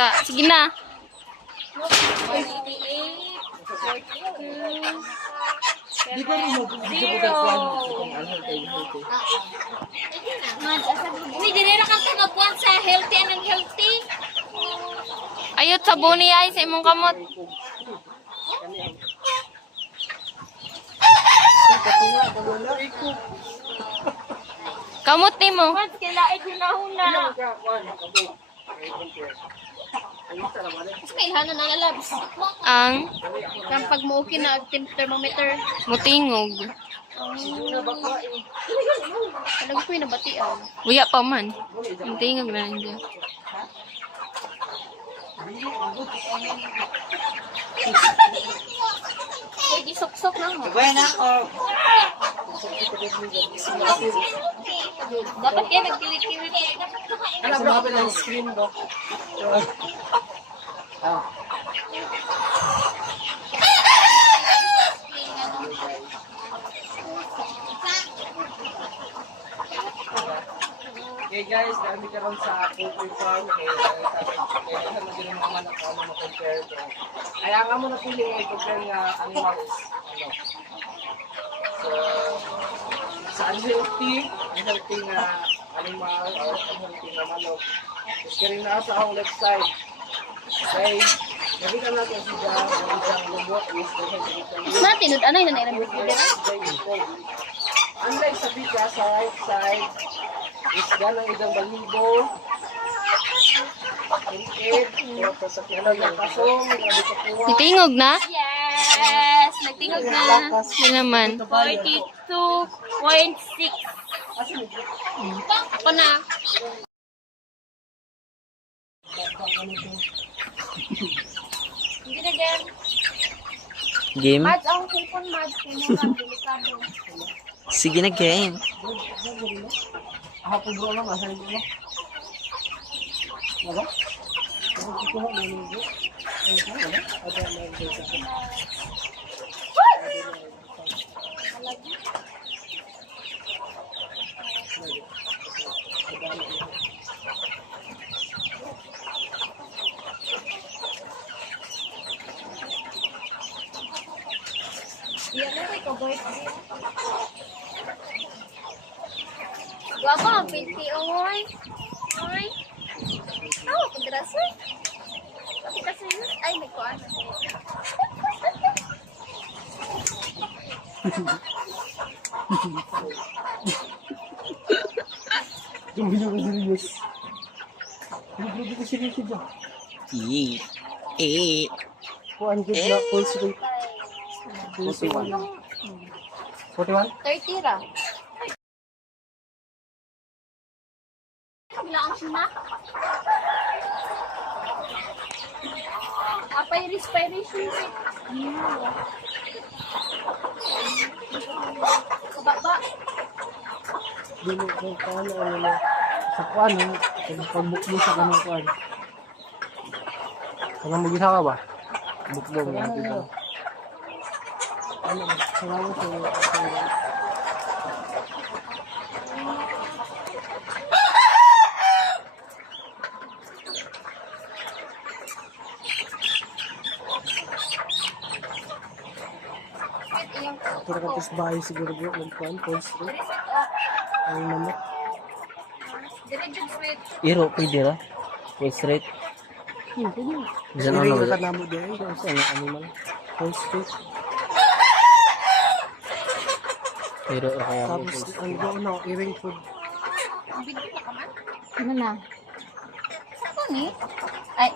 sa... Sige na. 188, Di ba mo dito kung unhealthy. Uy, dinira ka kagabuan sa healthy and unhealthy. Ayot sa buni ay sa imong kamot. Kamot ni mo. Once kailaig huna-huna. Mas kailhanan na lalabs. Ang Kang pag muuki na thermometer. mutingog. Talaga ko yung nabatian. Uya pa man. Mutingog na nandiyan. Uy, gisok-sok na mo. Gawin na ako. Dapat kayo nagkilit-kilit. Ano ba ang screen mo? Okay guys, dami ka rin sa poultry farm. Kaya naging mga manak ano ma-compare. Kaya nga mo napili i-compare nga animals. So, sa unhealthy nga animal or unhealthy nga manok. Kasi rin na sa akong website. Okay, nakita natin siya ang lubot is Natin, anay na nailang bibigyan. unlike sa bika sa right side is ganang idang balibo sa piano ng kasong Mutingog na? Yes! Nagtingog na. Yun naman. 42.6. Ako na. Hindi na gan. Game? Mads, ang cellphone Mads. Kaya mo delikado. Sige na game. hapon bro lang asan bro wala ko na lulugo wala ada na dito Yan na rin, birthday. Guwapo ang pinti, oy. Oy. Oh, padraso. Kasi kasi yun. Ay, may kuwan. Tumili ko serious. Hindi ko serious dyan. Kuan gid na full street. 41. 41? 30 ra. Bilang sina. Apa yung respiration rate? Kababa. Dili ko paano ano sa kuan pagbukbo sa kanang kuan. Kanang magisa ka ba? Bukbo mo dito. Ano, salamat sa Ito na kapis bahay siguro bro, ng kuan, full street. Ay naman. Diretso sweet. Iro, pwede ra? Full straight? Pwede. Bisan Hindi ano ka ba? namo din, Sa ano animal? full street. Iro ra kaya mo Tapos, full ang straight. go no, earring food. Bigyan na ka man. Ano na? Ano ni? Ay,